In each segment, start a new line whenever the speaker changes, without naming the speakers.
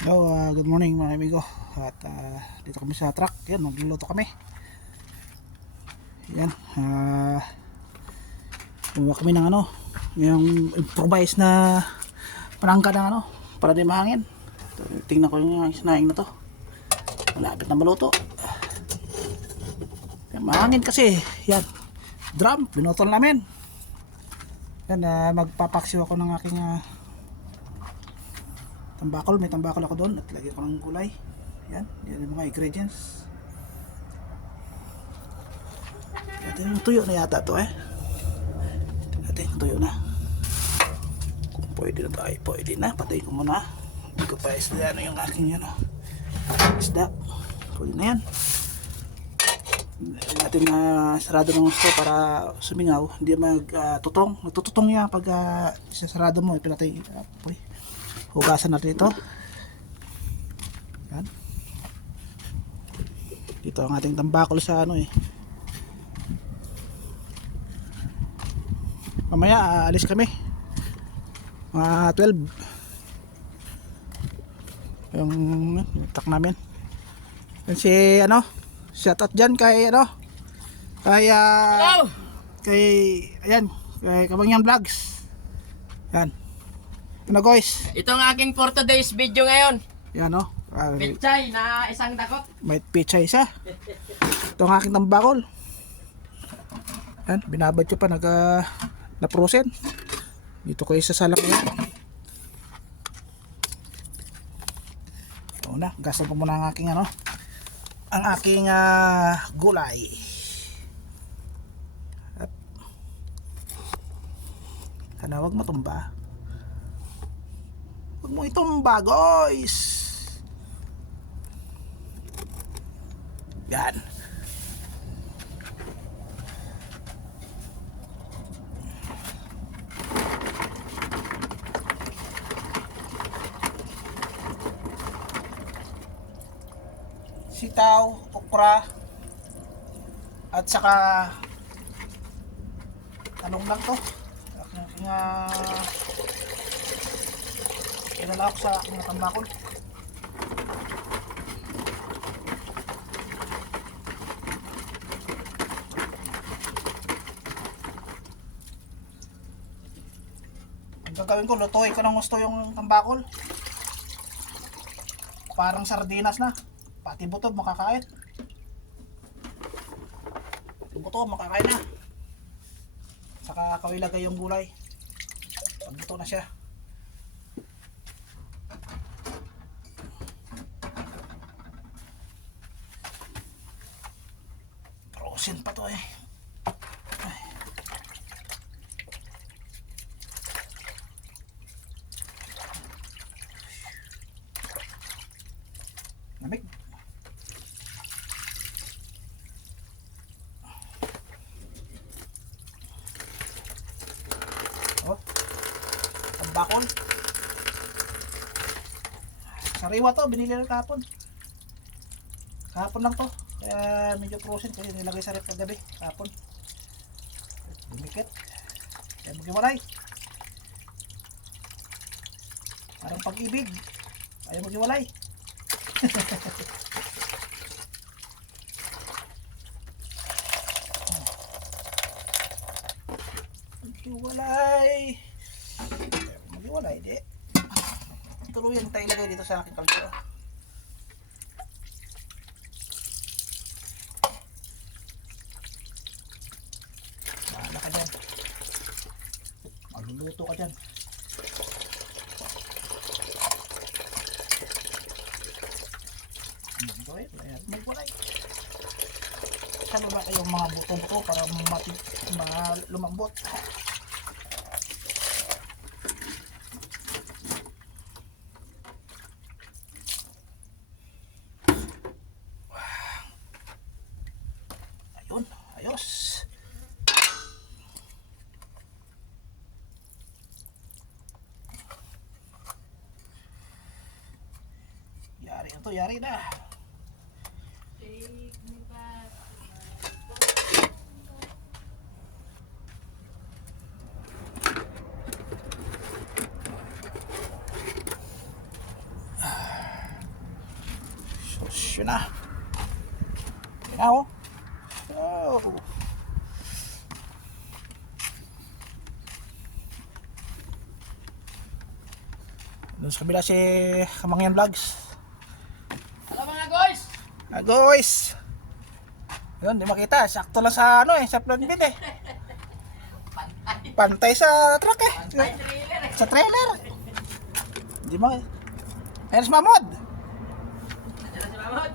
Hello, uh, good morning mga amigo. At uh, dito kami sa truck. Yan, magluluto kami. Yan uh, Gumawa kami ng ano Yung improvise na Panangka ng ano Para di mahangin. Tingnan ko yung sinaing na to. Malapit na maluto. Yan, Mahangin kasi. Yan Drum, pinutol namin. Yan, uh, magpapaksiw ako ng aking uh, tambakol, may tambakol ako doon at lagyan ko ng gulay. Yan, yan yung mga ingredients. Ito yung tuyo na yata to eh. Ito yung tuyo na. Kung pwede na tayo, pwede na. Patayin ko muna. Hindi ko pa isda ano yung aking yan oh. Isda. Pwede na yan. Natin na sarado ng gusto para sumingaw. Hindi mag ah, tutong. Natututong yan pag uh, sarado mo. Ipinatay. Uh, hugasan natin ito. Yan. Dito ang ating tambakol sa ano eh. Mamaya aalis kami. Mga 12 yung, yung truck namin. Yan si ano shout out dyan kay ano kay ah, kay ayan kay Kabangyan Vlogs. Yan ano guys?
Ito ang aking for today's video ngayon.
yan o Ah,
Pichay na isang dakot.
may pizza isa ito ang aking tambakol. Yan binabad ko pa. Nag uh, naprosen dito ko isa salang yan una gasan ko muna ang aking ano ang aking ah, gulay. At kana wag matumba wag mo itumba guys yan sitaw, okra, at saka talong lang to. Aking aking uh, ilalawak sa aking tambakol. Ang gagawin ko, lutuin ko ng gusto yung tambakol. Parang sardinas na. Pati buto makakain. Pati buto makakain na. Saka ako ilagay yung gulay. Pag buto na siya. Frozen pa to eh. Ay. Lamig. Oh. Ang bakol. Sariwa to, binili lang kahapon. Kahapon lang to. Kaya medyo frozen kasi nilagay sa rep kagabi. Kahapon. Dumikit. Kaya maghiwalay. Parang pag-ibig. Ayaw. Maghiwalay. Maghiwalay, di. Tuluyan tayo ilagay dito sa aking kalso. Bahala ka dyan. Magluluto ka dyan. Magulay, ayan, magulay. Saan ba kayong mga buto-buto para mati, ma lumambot? Ayun, ayos. Yari na to, yari na. Yun na. Yun na oh. Oh. Doon sa kabila si Kamangyan Vlogs.
Guys!
Ah! Yun, di makita. Sakto lang sa ano eh, sa front bin eh. Pantay sa truck eh.
Ay, trailer eh.
Sa trailer. Di ba? Ayun si Mamod.
Na si Mamot.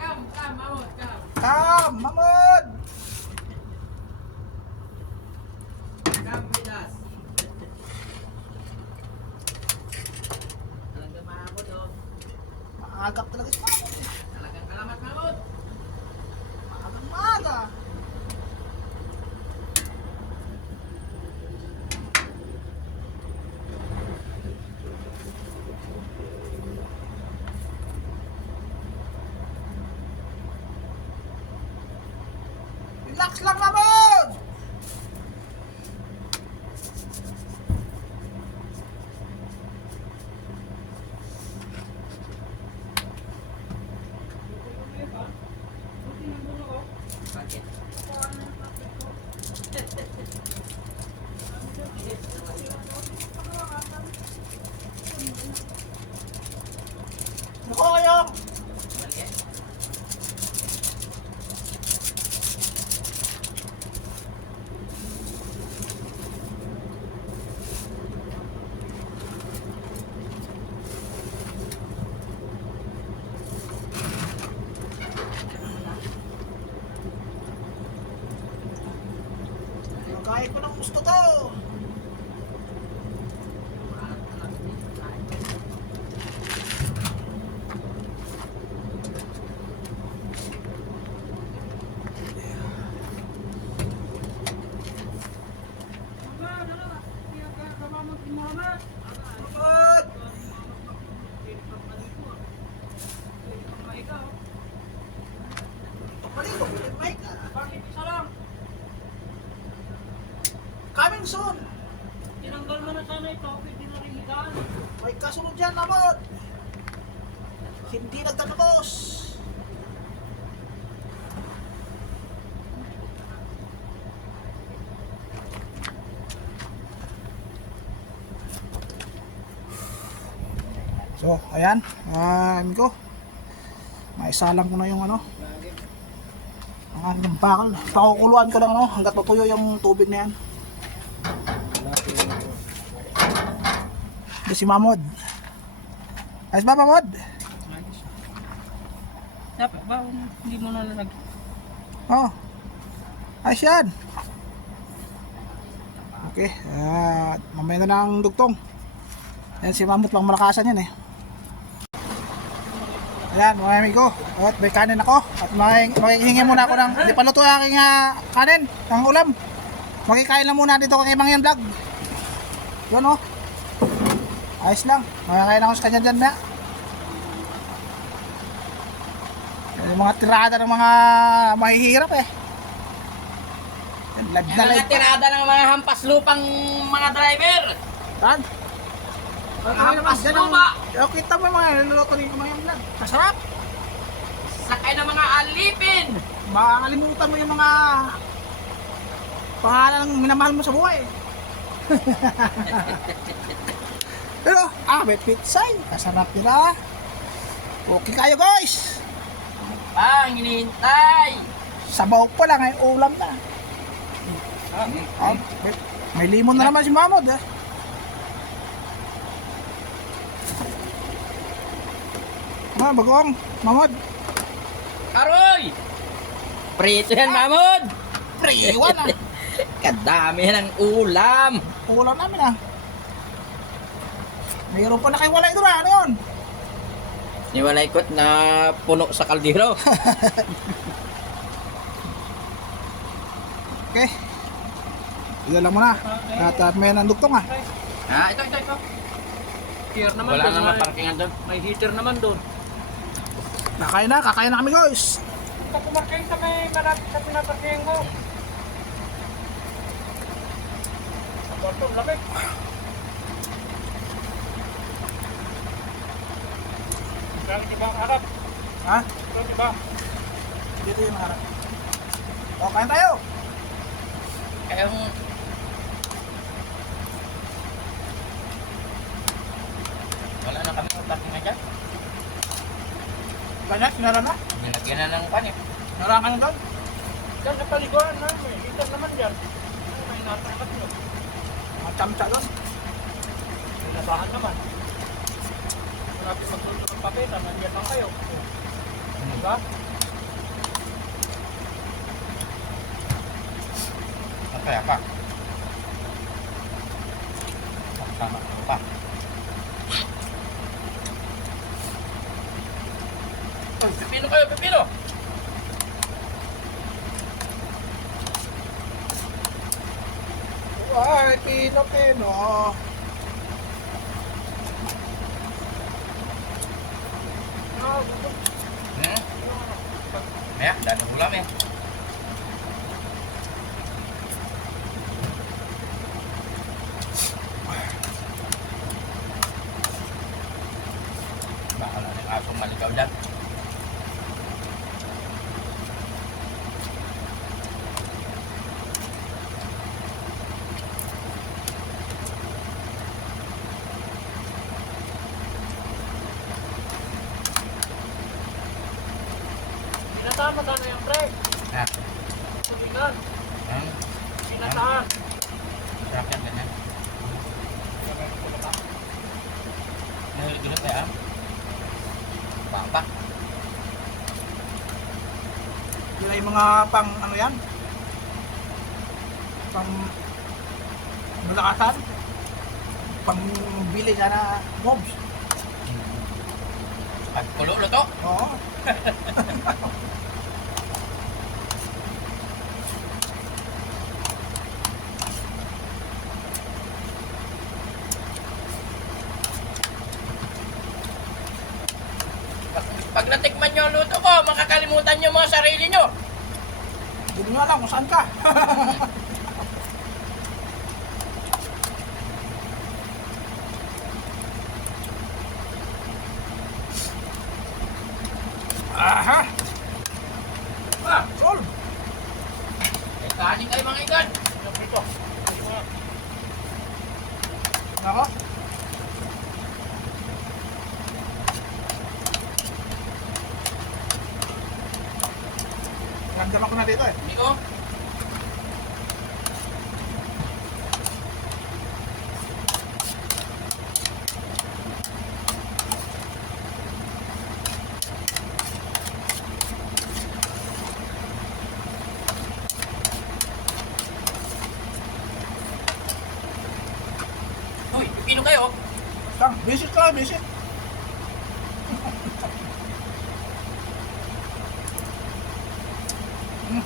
Come, come, Mamot, come.
Kam, Mamod.
Come with us. Talagang Mamot oh.
Maagap talaga si Mamod. eh.
Talagang kalamat Mamot.
Maagang maaga. Relax lang, Mamod!
Bakit?
Naku, kayong!
Mali eh.
Kaya ko ng gusto to. Mamod! Paligo, mic ah. Coming soon.
Tinanggal mo na sana na rin higaan.
May kasunod dyan, Mamod. Hindi nagtatapos. So, ayan. Ah, uh, ko. Maisalang ko na yung ano. Ang aking bakal. Pakukuluan ko lang ano, hanggat matuyo yung tubig na yan. Ito si Mamod. Ayos ba, Mamod?
Dapat ba, hindi mo na nalag...
Oh. Ayos yan. Okay. ah mamaya na ng dugtong. Ayan si Mamot pang malakasan yan eh. Ayan mga amigo. At may kanin ako. At makihingi muna ako ng... Di pa luto yung aking ah, kanin. Ang ulam. Makikain lang muna dito kay Mangyan Vlog. Yun oh. Ayos lang. Makakain ako sa kanya dyan na. Yung mga tirada ng mga mahihirap eh. Live na
Yan ang tirada ng mga hampas lupang mga driver.
Tan.
Hampas
Yan ang-
lupa.
Oh, kita mo yung mga niluluto rin yung mga yung vlog. Masarap.
Sakay ng mga alipin.
Makakalimutan mo yung mga pangalan ng minamahal mo sa buhay. Pero, ah, may pitsay. Kasarap nila. Okay kayo guys.
Pang hinihintay.
Sabaw pa lang, ay ulam na. Ah, may, may limon na naman si Mamod eh. Ah, bagoong. Mamod.
Karoy! Prito yan, Mamod!
Pre-iwan ah.
Kadami ng ulam.
Ulam namin ah. Mayroon pa na kayo walay doon ah. Ano yun?
Niwalay ko't na puno sa kaldero.
Okay. Ilan lang muna. At uh, may nandugtong ah.
ah, ito, ito, ito.
Heater naman
Wala
doon,
naman
may-
parkingan doon.
May heater naman doon.
Kakain na, kakain na kami guys.
Ito kumarkain sa may malapit sa pinaparkayan ko. Ito, lapit. Galing di ba ang harap?
Ha?
Ito di ba?
Dito yung harap. O, kain tayo.
Kaya mo, wala na kami parking na dyan.
Kanya, sinara na.
Nilagyan na ng pan eh.
Sinara ka na doon.
Diyan sa paliguan namin. Dito naman dyan. Ay, may natangkat nyo.
Mga chamcha doon.
May nabahan naman. Kung natin magsulto ng papeta, nandiyan lang kayo. Diba?
Kaya ka. Sama ko pa. Oh, pipino kayo, pipino!
Ay, pino, pino.
Hmm? Maya, dami ulam eh. Baka na ng asong maligaw dyan.
Pinatama ka na yung pre.
Ha?
Tulingan.
Hmm?
Pinataan.
Sarap yan, ganyan. Nahilig ulit kaya? Papa.
Yung mga pang, ano yan? Pang malakasan. Pang bili sana mobs.
At kulo ulo to.
Oo.
Pag natikman nyo ang luto ko, makakalimutan nyo mga sarili nyo.
Hindi nyo alam kung saan ka. Aha! Ah, solve!
Eh, kanin kayo mga ikan.
Nga.
Nako. Ramdam ako na dito eh.
Ko. Uy, pipino kayo.
Tang, visit ka, visit. Mm.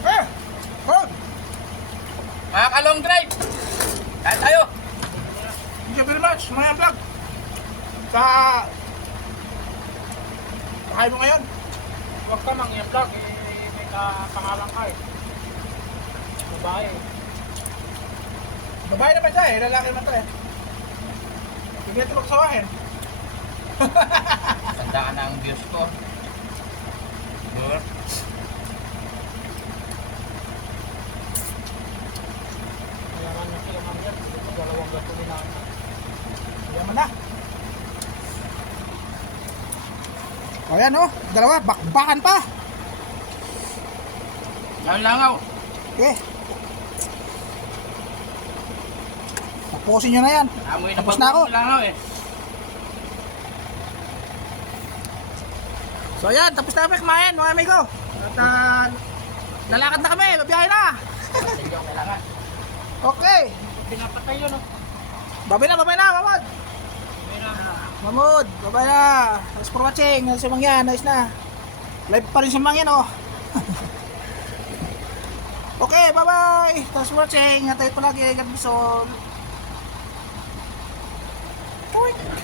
Okay. Good.
Mga ka-long drive. Kaya tayo.
Much, mga vlog. Sa... Sakay mo ngayon.
Huwag ka mang i-vlog. Eh, may kapangalan ka eh. Babae.
Babae naman siya eh, lalaki naman to eh. Hindi ito magsawahin.
Tandaan na ang views ko. Good.
Nyo sila mamaya. Ito dalawang gasolina na.
Yaman na. O yan oh, dalawa, bakbakan pa.
Yan langaw.
Okay. Tapusin nyo na yan.
Amoy
Tapos na ako.
langaw eh.
So yan, tapos na kami kumain mga amigo. At uh, lalakad na kami, babiyahe na. Okay.
Pinapatay yun oh.
Babay na, babay na, mamod. Mamod, babay na. Thanks for watching. Si Mangyan, nice na. Live pa rin si Mangyan, oh. okay, bye-bye. Thanks for watching. At tayo palagi. God bless all. Uy.